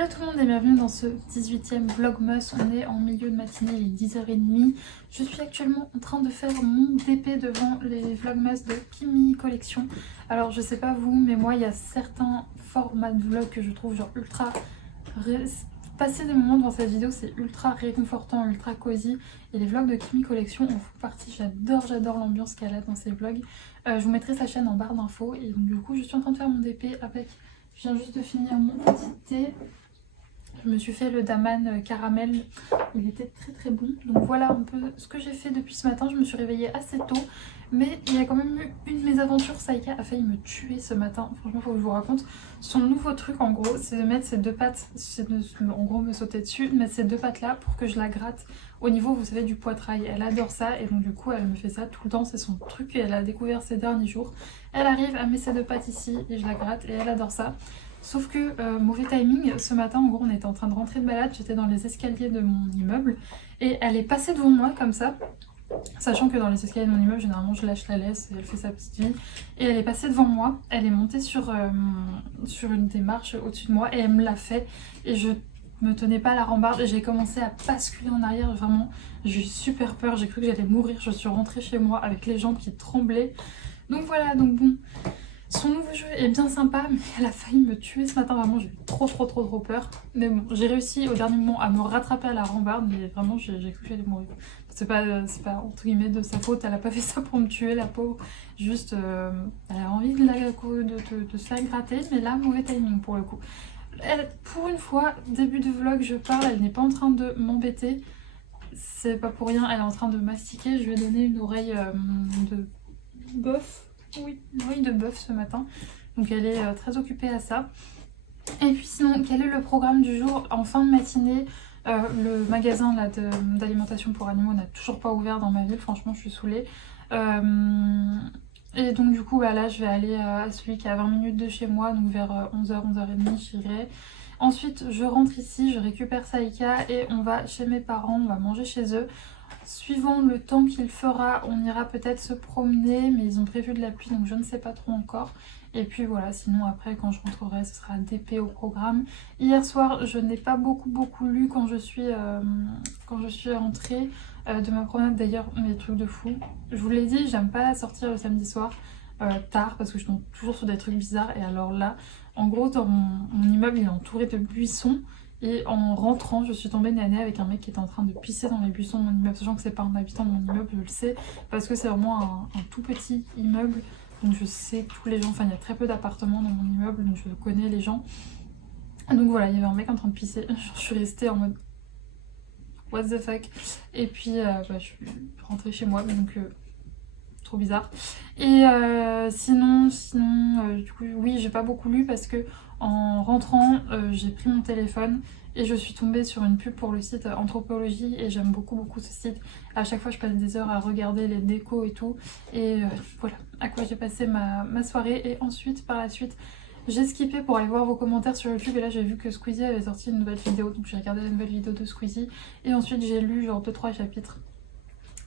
Hello tout le monde et bienvenue dans ce 18e Vlogmas. On est en milieu de matinée, il est 10h30. Je suis actuellement en train de faire mon DP devant les Vlogmas de Kimi Collection. Alors je sais pas vous, mais moi il y a certains formats de vlog que je trouve genre ultra... Passer des moments devant cette vidéo c'est ultra réconfortant, ultra cosy. Et les vlogs de Kimi Collection en font partie, j'adore l'ambiance qu'elle a dans ces vlogs. Je vous mettrai sa chaîne en barre d'infos. Et donc du coup je suis en train de faire mon DP avec... Je viens juste de finir mon petit thé. Je me suis fait le Daman caramel, il était très bon. Donc voilà un peu ce que j'ai fait depuis ce matin. Je me suis réveillée assez tôt, mais il y a quand même eu une mésaventure. Saïka a failli me tuer ce matin. Franchement, faut que je vous raconte. Son nouveau truc en gros, c'est de mettre ses deux pattes, en gros me sauter dessus, de mettre ces deux pattes là pour que je la gratte au niveau, vous savez, du poitrail. Elle adore ça et donc du coup elle me fait ça tout le temps, c'est son truc et elle a découvert ces derniers jours. Elle arrive, elle met ses deux pattes ici et je la gratte et elle adore ça. Sauf que mauvais timing, ce matin en gros on était en train de rentrer de balade, j'étais dans les escaliers de mon immeuble et elle est passée devant moi comme ça, sachant que dans les escaliers de mon immeuble généralement je lâche la laisse et elle fait sa petite vie, et elle est passée devant moi, elle est montée sur une des marches au-dessus de moi et elle me l'a fait et je me tenais pas à la rambarde et j'ai commencé à basculer en arrière, vraiment j'ai eu super peur, j'ai cru que j'allais mourir, je suis rentrée chez moi avec les jambes qui tremblaient. Donc voilà, donc bon, son nouveau jeu est bien sympa, mais elle a failli me tuer ce matin, vraiment j'ai eu trop peur. Mais bon, j'ai réussi au dernier moment à me rattraper à la rambarde, mais vraiment j'ai cru que j'allais mourir. C'est pas entre guillemets de sa faute, elle a pas fait ça pour me tuer la pauvre, juste elle a envie de se faire gratter, mais là mauvais timing pour le coup. Elle, pour une fois, début de vlog je parle, elle n'est pas en train de m'embêter, c'est pas pour rien, elle est en train de mastiquer, je lui ai donné une oreille de bœuf. Oui, une oreille de bœuf ce matin, donc elle est très occupée à ça. Et puis sinon, quel est le programme du jour? En fin de matinée, le magasin d'alimentation pour animaux n'a toujours pas ouvert dans ma ville, franchement je suis saoulée. Et donc du coup bah, là je vais aller à celui qui est à 20 minutes de chez moi, donc vers 11h, 11h30 j'irai. Ensuite je rentre ici, je récupère Saïka et on va chez mes parents, on va manger chez eux. Suivant le temps qu'il fera, on ira peut-être se promener, mais ils ont prévu de la pluie donc je ne sais pas trop encore. Et puis voilà, sinon après quand je rentrerai ce sera DP au programme. Hier soir je n'ai pas beaucoup lu quand je suis rentrée de ma promenade, d'ailleurs mes trucs de fou. Je vous l'ai dit, j'aime pas sortir le samedi soir tard parce que je tombe toujours sur des trucs bizarres. Et alors là, en gros dans mon immeuble il est entouré de buissons. Et en rentrant, je suis tombée nez à nez avec un mec qui était en train de pisser dans les buissons de mon immeuble, sachant que c'est pas un habitant de mon immeuble, je le sais, parce que c'est vraiment un tout petit immeuble, donc je sais tous les gens, enfin il y a très peu d'appartements dans mon immeuble, donc je connais les gens. Donc voilà, il y avait un mec en train de pisser, je suis restée en mode what the fuck, et puis je suis rentrée chez moi, donc trop bizarre. Et sinon du coup oui, j'ai pas beaucoup lu parce que en rentrant j'ai pris mon téléphone et je suis tombée sur une pub pour le site Anthropologie et j'aime beaucoup ce site. À chaque fois je passe des heures à regarder les décos et tout, et voilà à quoi j'ai passé ma soirée. Et ensuite par la suite j'ai skippé pour aller voir vos commentaires sur YouTube et là j'ai vu que Squeezie avait sorti une nouvelle vidéo, donc j'ai regardé la nouvelle vidéo de Squeezie et ensuite j'ai lu genre 2-3 chapitres.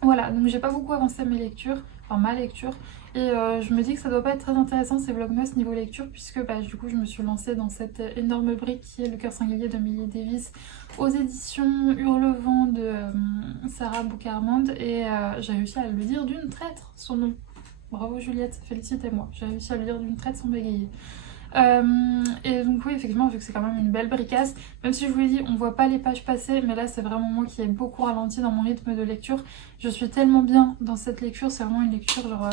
Voilà, donc j'ai pas beaucoup avancé mes lectures, enfin ma lecture, et je me dis que ça doit pas être très intéressant ces vlogmas niveau lecture, puisque bah, du coup je me suis lancée dans cette énorme brique qui est Le Cœur singulier de Millie Davis aux éditions Hurlevent de Sarah Boucarmande, et j'ai réussi à le lire d'une traite, son nom. Bravo Juliette, félicitez-moi, j'ai réussi à le lire d'une traite sans bégayer. Et donc oui, effectivement, vu que c'est quand même une belle bricasse, même si je vous l'ai dit on voit pas les pages passer, mais là c'est vraiment moi qui ai beaucoup ralenti dans mon rythme de lecture. Je suis tellement bien dans cette lecture, c'est vraiment une lecture genre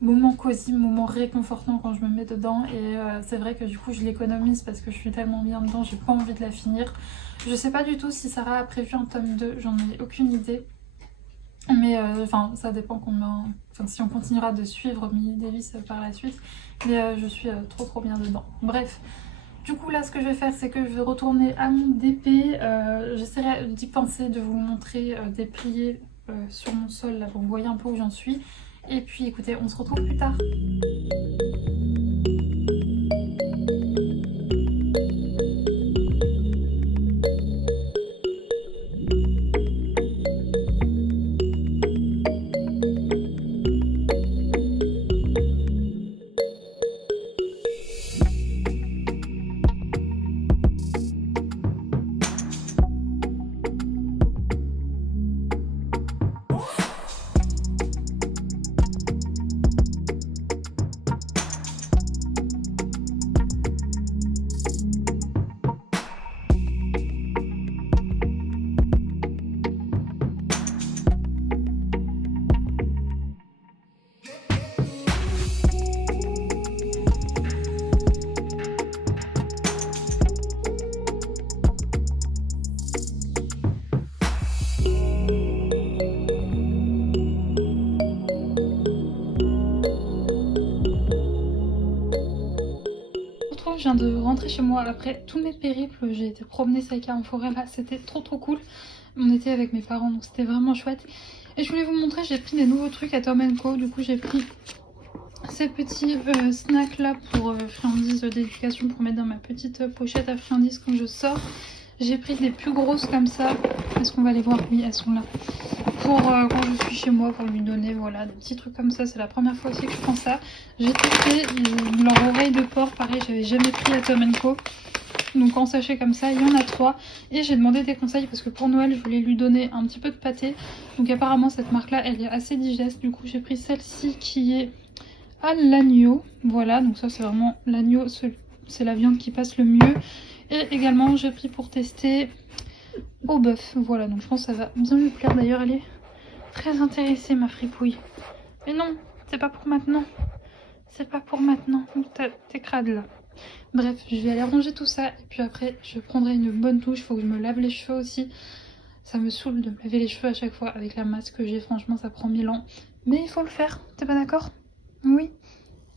moment cosy, moment réconfortant quand je me mets dedans, et c'est vrai que du coup je l'économise parce que je suis tellement bien dedans, j'ai pas envie de la finir. Je sais pas du tout si Sarah a prévu un tome 2, j'en ai aucune idée. Mais enfin ça dépend si on continuera de suivre Millie Davis par la suite, mais je suis trop bien dedans. Bref, du coup là ce que je vais faire c'est que je vais retourner à mon DP, j'essaierai d'y penser, de vous le montrer déplié sur mon sol là pour que vous voyez un peu où j'en suis. Et puis écoutez, on se retrouve plus tard. viens de rentrer chez moi après tous mes périples. J'ai été promener Saïka en forêt là, c'était trop cool. On était avec mes parents donc c'était vraiment chouette. Et je voulais vous montrer, j'ai pris des nouveaux trucs à Tom & Co. Du coup j'ai pris ces petits snacks là pour friandises d'éducation pour mettre dans ma petite pochette à friandises quand je sors. J'ai pris des plus grosses comme ça. Est-ce qu'on va les voir? Oui, elles sont là. Pour quand je suis chez moi, pour lui donner voilà des petits trucs comme ça. C'est la première fois aussi que je prends ça. J'ai testé leur oreille de porc, pareil, j'avais jamais pris à Tom & Co. Donc en sachet comme ça, il y en a 3. Et j'ai demandé des conseils parce que pour Noël, je voulais lui donner un petit peu de pâté. Donc apparemment cette marque là, elle est assez digeste. Du coup j'ai pris celle-ci qui est à l'agneau. Voilà, donc ça c'est vraiment l'agneau, c'est la viande qui passe le mieux. Et également j'ai pris pour tester au bœuf. Voilà, donc je pense que ça va bien lui plaire. D'ailleurs elle est très intéressée ma fripouille. Mais non, c'est pas pour maintenant. C'est pas pour maintenant. T'es crade là. Bref, je vais aller ranger tout ça. Et puis après je prendrai une bonne douche. Faut que je me lave les cheveux aussi. Ça me saoule de me laver les cheveux à chaque fois avec la masse que j'ai. Franchement ça prend 1000 ans. Mais il faut le faire. T'es pas d'accord? Oui.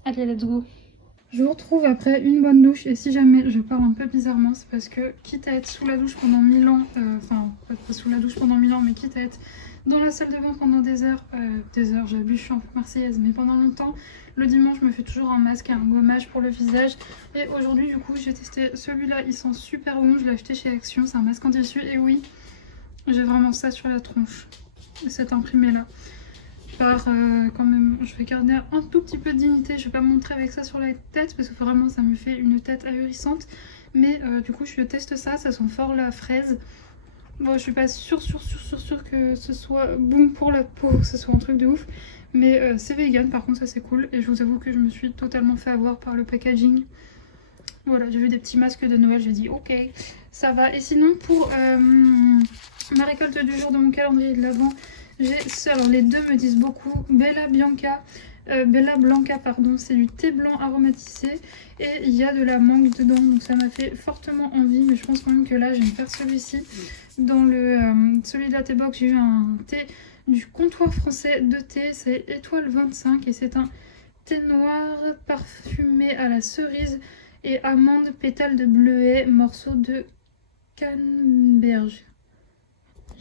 Allez, let's go. Je vous retrouve après une bonne douche et si jamais je parle un peu bizarrement, c'est parce que quitte à être sous la douche pendant 1000 ans, enfin pas sous la douche pendant 1000 ans, mais quitte à être dans la salle de bain pendant des heures, j'abuse, je suis un peu marseillaise, mais pendant longtemps, le dimanche je me fais toujours un masque et un gommage pour le visage. Et aujourd'hui du coup j'ai testé celui-là, il sent super bon, je l'ai acheté chez Action, c'est un masque en tissu et oui, j'ai vraiment ça sur la tronche, cet imprimé là. Quand même, je vais garder un tout petit peu de dignité, je vais pas me montrer avec ça sur la tête parce que vraiment ça me fait une tête ahurissante. Mais du coup je teste ça, ça sent fort la fraise. Bon, je suis pas sûre que ce soit bon pour la peau, que ce soit un truc de ouf. Mais c'est vegan, par contre ça c'est cool. Et je vous avoue que je me suis totalement fait avoir par le packaging. Voilà, j'ai vu des petits masques de Noël, j'ai dit ok, ça va. Et sinon pour ma récolte du jour de mon calendrier de l'Avent, alors les deux me disent beaucoup. Bella Blanca, pardon, c'est du thé blanc aromatisé et il y a de la mangue dedans, donc ça m'a fait fortement envie. Mais je pense quand même que là je vais me faire celui-ci. Dans celui de la thé box, j'ai eu un thé du comptoir français de thé, c'est étoile 25 et c'est un thé noir parfumé à la cerise et amande, pétale de bleuet, morceau de canneberge.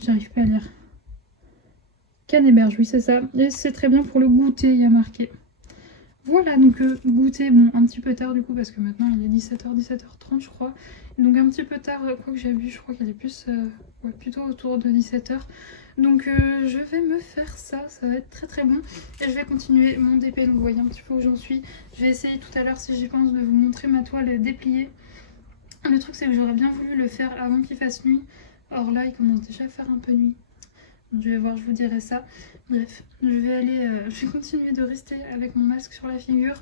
J'arrive pas à lire. Canneberge, oui c'est ça. Et c'est très bien pour le goûter, il y a marqué. Voilà, donc goûter, bon un petit peu tard du coup parce que maintenant il est 17h, 17h30 je crois. Donc un petit peu tard, quoi que j'ai vu, je crois qu'il est plus, ouais, plutôt autour de 17h. Donc je vais me faire ça, ça va être très bon. Et je vais continuer mon DP, donc vous voyez un petit peu où j'en suis. Je vais essayer tout à l'heure si j'y pense de vous montrer ma toile dépliée. Le truc c'est que j'aurais bien voulu le faire avant qu'il fasse nuit. Or là il commence déjà à faire un peu nuit. Je vais voir, je vous dirai ça. Bref, je vais continuer de rester avec mon masque sur la figure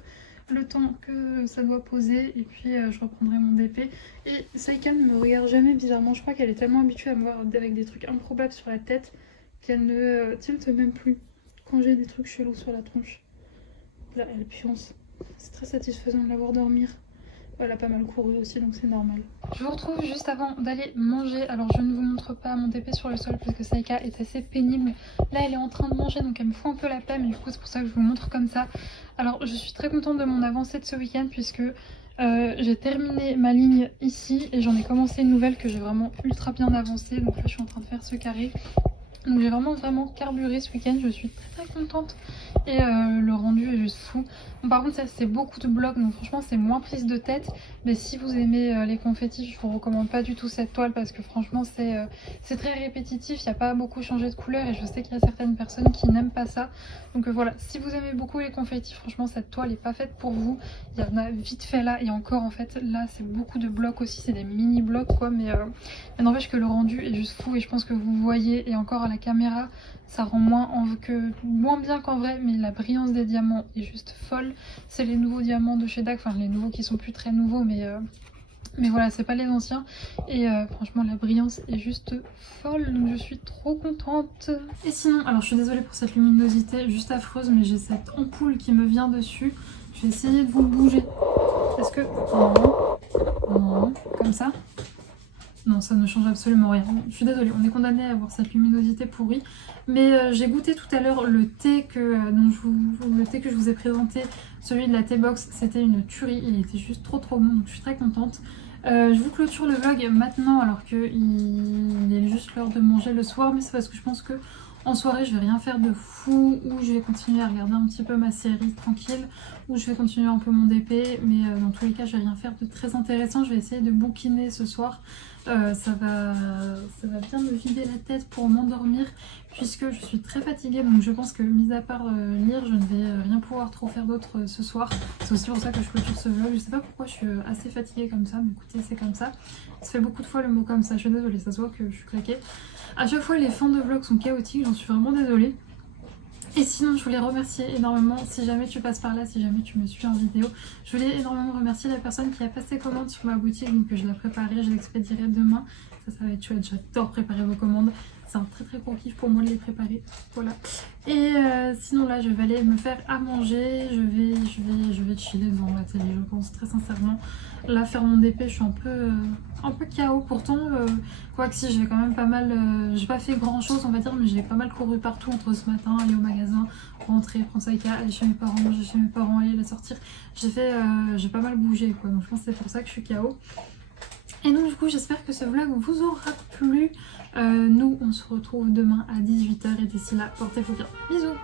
le temps que ça doit poser et puis je reprendrai mon DP. Et Saïka ne me regarde jamais bizarrement, je crois qu'elle est tellement habituée à me voir avec des trucs improbables sur la tête qu'elle ne tilte même plus quand j'ai des trucs chelous sur la tronche. Là, elle pionce. C'est très satisfaisant de la voir dormir. Elle a pas mal couru aussi donc c'est normal. Je vous retrouve juste avant d'aller manger. Alors je ne vous montre pas mon TP sur le sol parce que Saïka est assez pénible. Là elle est en train de manger donc elle me fout un peu la paix, mais du coup c'est pour ça que je vous montre comme ça. Alors je suis très contente de mon avancée de ce week-end puisque j'ai terminé ma ligne ici et j'en ai commencé une nouvelle que j'ai vraiment ultra bien avancée. Donc là je suis en train de faire ce carré. Donc j'ai vraiment carburé ce week-end, je suis très contente et le rendu est juste fou. Bon, par contre ça c'est beaucoup de blocs donc franchement c'est moins prise de tête. Mais si vous aimez les confettis, je vous recommande pas du tout cette toile parce que franchement c'est très répétitif, il n'y a pas beaucoup changé de couleur et je sais qu'il y a certaines personnes qui n'aiment pas ça. Donc voilà, si vous aimez beaucoup les confettis, franchement cette toile est pas faite pour vous. Il y en a vite fait là et encore en fait là c'est beaucoup de blocs aussi, c'est des mini blocs quoi, mais n'empêche que le rendu est juste fou et je pense que vous voyez et encore à la caméra ça rend moins bien qu'en vrai, mais la brillance des diamants est juste folle. C'est les nouveaux diamants de chez DAC, enfin les nouveaux qui sont plus très nouveaux mais voilà, c'est pas les anciens et franchement la brillance est juste folle donc je suis trop contente. Et sinon, alors je suis désolée pour cette luminosité juste affreuse mais j'ai cette ampoule qui me vient dessus. Je vais essayer de vous bouger. Est-ce que... Non, comme ça. Non, ça ne change absolument rien. Je suis désolée, on est condamné à avoir cette luminosité pourrie. Mais j'ai goûté tout à l'heure le thé le thé que je vous ai présenté, celui de la T-Box. C'était une tuerie, il était juste trop bon, donc je suis très contente. Je vous clôture le vlog maintenant alors qu'il est juste l'heure de manger le soir. Mais c'est parce que je pense que en soirée je vais rien faire de fou, ou je vais continuer à regarder un petit peu ma série tranquille, ou je vais continuer un peu mon DP. Mais dans tous les cas je vais rien faire de très intéressant. Je vais essayer de bouquiner ce soir. Ça va bien me vider la tête pour m'endormir, puisque je suis très fatiguée, donc je pense que mis à part lire, je ne vais rien pouvoir trop faire d'autre ce soir. C'est aussi pour ça que je clôture ce vlog. Je sais pas pourquoi je suis assez fatiguée comme ça, mais écoutez, c'est comme ça. Ça fait beaucoup de fois le mot comme ça, je suis désolée, ça se voit que je suis claquée. À chaque fois les fins de vlog sont chaotiques, j'en suis vraiment désolée. Et sinon, je voulais remercier énormément, si jamais tu passes par là, si jamais tu me suis en vidéo, je voulais énormément remercier la personne qui a passé commande sur ma boutique, donc je l'ai préparée, je l'expédierai demain. Ça va être chouette, j'adore préparer vos commandes. C'est un très gros kiff pour moi de les préparer, voilà. Et sinon là, je vais aller me faire à manger, je vais chiller devant la télé, je pense, très sincèrement. Là, faire mon DP, je suis un peu KO. Pourtant, quoique si, j'ai quand même pas mal, j'ai pas fait grand chose on va dire, mais j'ai pas mal couru partout entre ce matin, aller au magasin, rentrer, prendre ça avec aller chez mes parents, manger chez mes parents, aller la sortir. J'ai pas mal bougé quoi, donc je pense que c'est pour ça que je suis KO. Et donc du coup j'espère que ce vlog vous aura plu. Nous on se retrouve demain à 18 h et d'ici là portez-vous bien. Bisous.